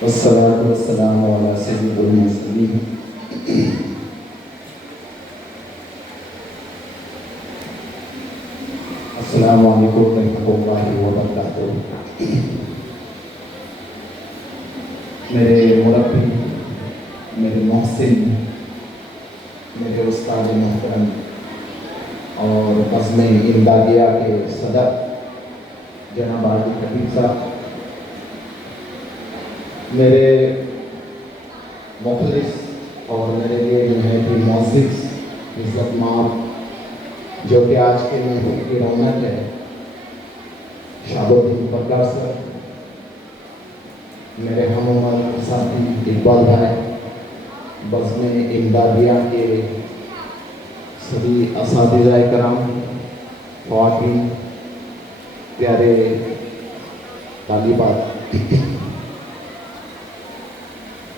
والصلاة والسلام على سيد المرسلين السلام علیکم ورحمۃ اللہ وبرکاتہ۔ میرے مربی، میرے محسن، میرے استاد محترم اور بزم امدادیہ کے صدر جناب عادل خطیب صاحب، میرے مخلص اور میرے لیے جو ہے کہ معزز عزت مآب جو کہ آج کے محفل کی رونق ہے، شہاب الدین پرگار سر، میرے ہم عمر ساتھی اقبال بھائی، بزم امدادیہ کے سبھی اساتذہ کرام، خواتین، پیارے طالبات،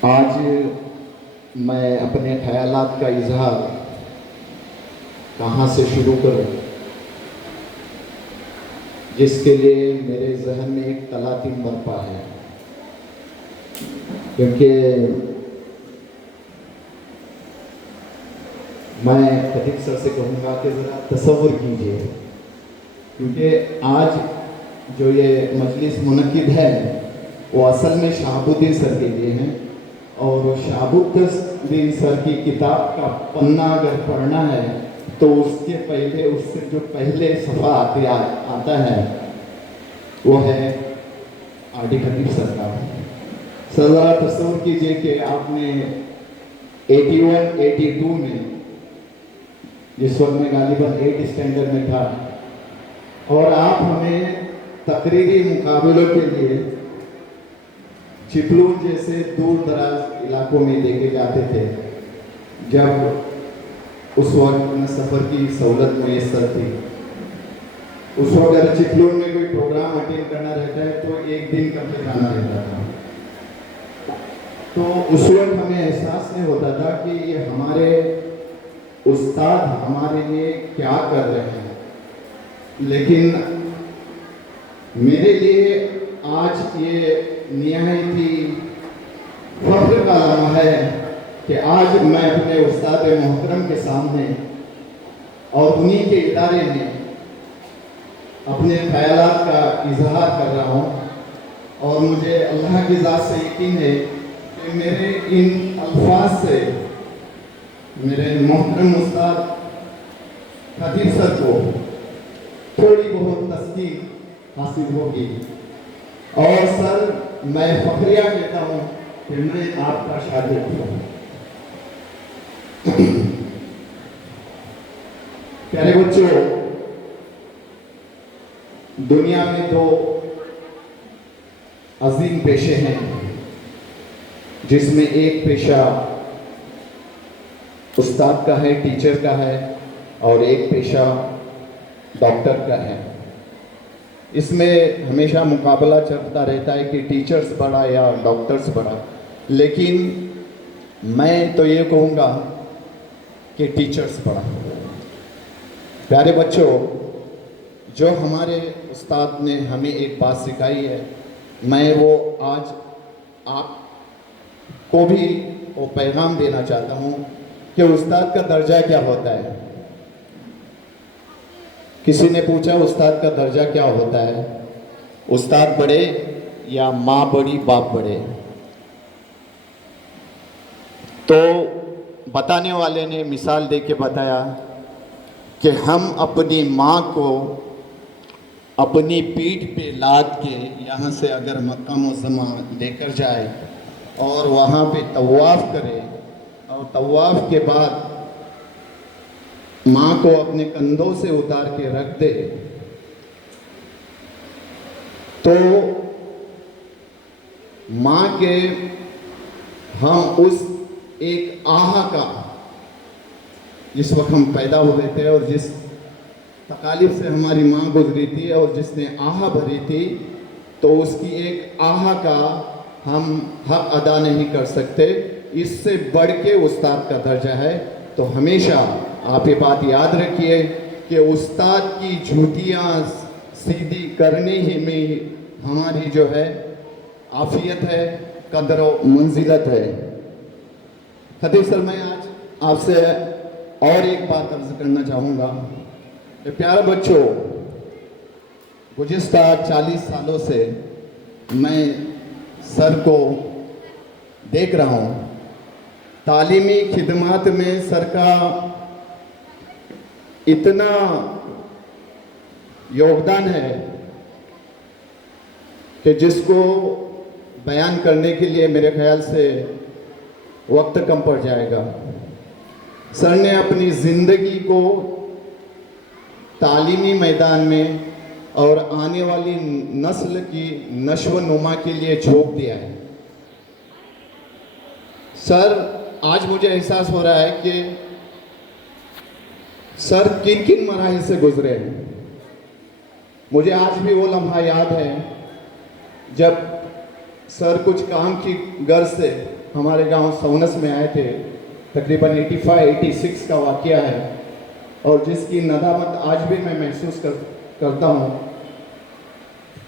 آج میں اپنے خیالات کا اظہار کہاں سے شروع کروں، جس کے لیے میرے ذہن میں ایک تلاطم برپا ہے، کیونکہ میں خطیب سر سے کہوں گا کہ ذرا تصور کیجئے، کیونکہ آج جو یہ مجلس منعقد ہے وہ اصل میں شہاب الدین سر کے لیے ہیں، اور شہاب الدین سر کی کتاب کا پنہ اگر پڑھنا ہے تو اس کے پہلے، اس سے جو پہلے صفحہ آتا ہے وہ ہے آر ڈی خطیب سر کا۔ ذرا تصور کیجئے کہ آپ نے 81 82 میں، جس وقت میں غالباً 8 اسٹینڈرڈ میں تھا، اور آپ ہمیں تقریری مقابلوں کے لیے چپلون جیسے دور دراز علاقوں میں لے کے جاتے تھے، جب اس وقت میں سفر کی سہولت میسر تھی۔ اس وقت اگر چپلون میں کوئی پروگرام اٹینڈ کرنا رہتا ہے تو ایک دن کا جانا رہتا تھا، تو اس وقت ہمیں احساس نہیں ہوتا تھا کہ یہ ہمارے استاد ہمارے لیے کیا کر رہے ہیں، لیکن میرے لیے آج یہ نہایت ہی فخر کا لمحہ ہے کہ آج میں اپنے استاد محترم کے سامنے اور انہی کے ادارے میں اپنے خیالات کا اظہار کر رہا ہوں، اور مجھے اللہ کی ذات سے یقین ہے کہ میرے ان الفاظ سے میرے محترم استاد خطیب سر کو تھوڑی بہت تسکین حاصل ہوگی، اور سر میں فخریہ کہتا ہوں کہ میں آپ کا شاگرد ہوں۔ پیارے بچوں، دنیا میں دو عظیم پیشے ہیں، جس میں ایک پیشہ استاد کا ہے، ٹیچر کا ہے، اور ایک پیشہ ڈاکٹر کا ہے۔ اس میں ہمیشہ مقابلہ چلتا رہتا ہے کہ ٹیچرز بڑا یا ڈاکٹرز بڑا، لیکن میں تو یہ کہوں گا کہ ٹیچرز بڑا۔ پیارے بچوں، جو ہمارے استاد نے ہمیں ایک بات سکھائی ہے، میں وہ آج آپ کو بھی وہ پیغام دینا چاہتا ہوں کہ استاد کا درجہ کیا ہوتا ہے۔ کسی نے پوچھا استاد کا درجہ کیا ہوتا ہے؟ استاد بڑے یا ماں بڑی باپ بڑے؟ تو بتانے والے نے مثال دے کے بتایا کہ ہم اپنی ماں کو اپنی پیٹھ پہ لاد کے یہاں سے اگر مکہ معظمہ لے کر جائے اور وہاں پہ طواف کرے، اور طواف کے بعد ماں کو اپنے کندھوں سے اتار کے رکھ دے، تو ماں کے ہم اس ایک آہا کا، جس وقت ہم پیدا ہوئے تھے اور جس تکالیف سے ہماری ماں گزری تھی اور جس نے آہا بھری تھی، تو اس کی ایک آہا کا ہم حق ادا نہیں کر سکتے۔ اس سے بڑھ کے استاد کا درجہ ہے۔ تو ہمیشہ آپ یہ بات یاد رکھیے کہ استاد کی جھوٹیاں سیدھی کرنے ہی میں ہماری جو ہے عافیت ہے، قدر و منزلت ہے. خطیب سر میں آج آپ سے اور ایک بات عرض کرنا چاہوں گا کہ پیارے بچوں، گزشتہ 40 سالوں سے میں سر کو دیکھ رہا ہوں. تعلیمی خدمات میں سر کا اتنا یوگدان ہے کہ جس کو بیان کرنے کے لیے میرے خیال سے وقت کم پڑ جائے گا. سر نے اپنی زندگی کو تعلیمی میدان میں اور آنے والی نسل کی نشو و نما کے لیے جھونک دیا ہے. سر، آج مجھے احساس ہو رہا ہے کہ سر کن کن مراحل سے گزرے ہیں. مجھے آج بھی وہ لمحہ یاد ہے جب سر کچھ کام کی غرض سے ہمارے گاؤں سونس میں آئے تھے. تقریباً 85-86 کا واقعہ ہے اور جس کی ندامت آج بھی میں محسوس کرتا ہوں.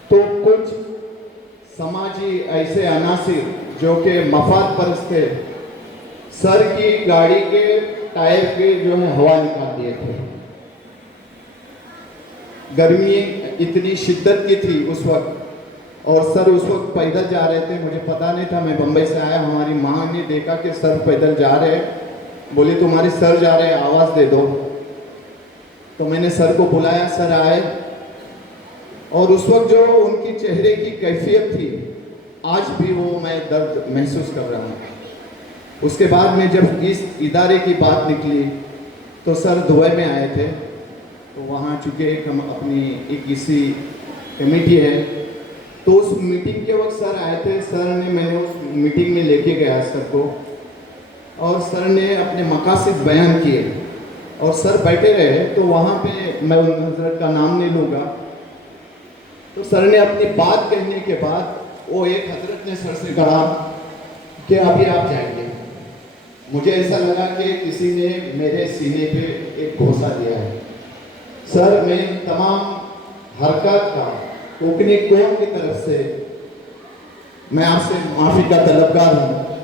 تو کچھ سماجی ایسے عناصر جو کہ مفاد پرست تھے، سر کی گاڑی کے ٹائر کے جو ہے ہوا نکال دیے تھے. گرمی اتنی شدت کی تھی اس وقت اور سر اس وقت پیدل جا رہے تھے. مجھے پتا نہیں تھا، میں بمبئی سے آیا، ہماری ماں نے دیکھا کہ سر پیدل جا رہے، بولی تمہاری سر جا رہے، آواز دے دو. تو میں نے سر کو بلایا، سر آئے اور اس وقت جو ان کی چہرے کی کیفیت تھی آج بھی وہ میں درد محسوس کر رہا ہوں. اس کے بعد میں جب اس ادارے کی بات نکلی تو سر دبئی میں آئے تھے. تو وہاں چونکہ ہم اپنی ایک اسی کمیٹی ہے تو اس میٹنگ کے وقت سر آئے تھے. سر نے، میں نے اس میٹنگ میں لے کے گیا سر کو اور سر نے اپنے مقاصد بیان کیے اور سر بیٹھے رہے. تو وہاں پہ میں ان حضرت کا نام نہیں لوں گا. تو سر نے اپنی بات کہنے کے بعد وہ ایک حضرت نے سر سے کہا کہ ابھی آپ جائیں گے. مجھے ایسا لگا کہ کسی نے میرے سینے پہ ایک گھوسا دیا ہے. سر، میں تمام حرکات کا کوکنی قوم کی طرف سے میں آپ سے معافی کا طلبگار ہوں.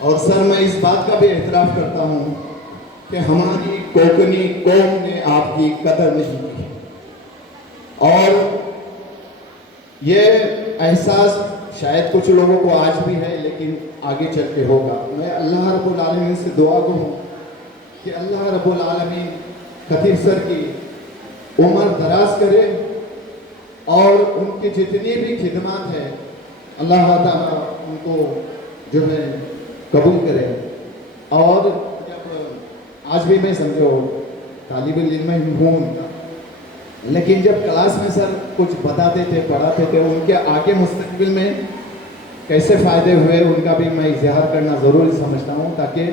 اور سر، میں اس بات کا بھی اعتراف کرتا ہوں کہ ہماری کوکنی قوم نے آپ کی قدر نہیں کی اور یہ احساس شاید کچھ لوگوں کو آج بھی ہے لیکن آگے چل کے ہوگا. میں اللہ رب العالمین سے دعا کروں کہ اللہ رب العالمین خطیب سر کی عمر دراز کرے اور ان کی جتنی بھی خدمات ہے اللہ تعالیٰ ان کو جو ہے قبول کرے. اور جب آج بھی میں سمجھو طالب علم ہوں، لیکن جب کلاس میں سر کچھ بتاتے تھے، پڑھاتے تھے، ان کے آگے مستقبل میں کیسے فائدے ہوئے ان کا بھی میں اظہار کرنا ضروری سمجھتا ہوں، تاکہ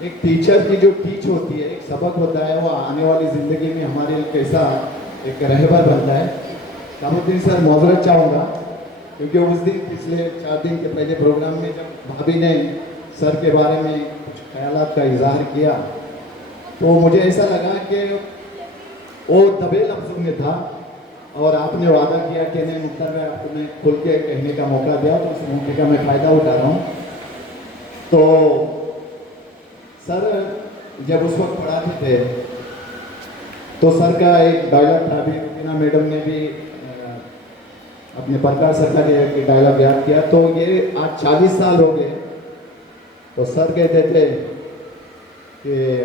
ایک ٹیچر کی جو ٹیچ ہوتی ہے، ایک سبق ہوتا ہے، وہ آنے والی زندگی میں ہمارے لیے کیسا ایک رہبر بنتا ہے. شام الدین سر، معذرت چاہوں گا کیونکہ اس دن پچھلے 4 دن کے پہلے پروگرام میں جب بھابھی نے سر کے بارے میں کچھ خیالات کا اظہار کیا تو مجھے ایسا لگا کہ وہ دبے لفظوں میں تھا اور آپ نے وعدہ کیا کہ نہیں مختار میں آپ کو میں کھل کے کہنے کا موقع دیا تو اس موقع کا میں فائدہ اٹھا رہا ہوں. تو سر جب اس وقت پڑھاتے تھے تو سر کا ایک ڈائلاگ تھا، ابھی روبینہ میڈم نے بھی اپنے پرکار سر کا ڈائلاگ یاد کیا. تو یہ آج 40 سال ہو گئے تو سر کہتے تھے کہ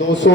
200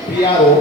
PRO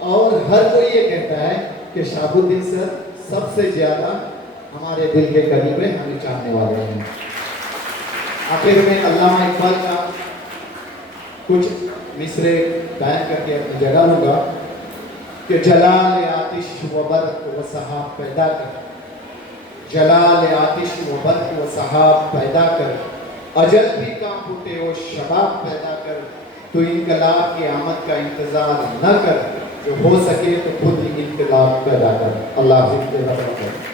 اور ہر کوئی یہ کہتا ہے کہ شہاب الدین سر سب سے زیادہ ہمارے دل کے قریب ہے، ہمیں چاہنے والے ہیں۔ آخر میں علامہ اقبال کا کچھ مصرے بیان کر کے اپنی جگہ لوں گا کہ جلال آتش و برق و سحاب پیدا کر، جلال آتش و برق و سحاب پیدا کر، اجل بھی کام اٹھے و شباب پیدا کر، تو انقلاب کی آمد کا انتظار نہ کر، جو ہو سکے تو خود انقلاب پیدا کر۔ اللہ حافظ۔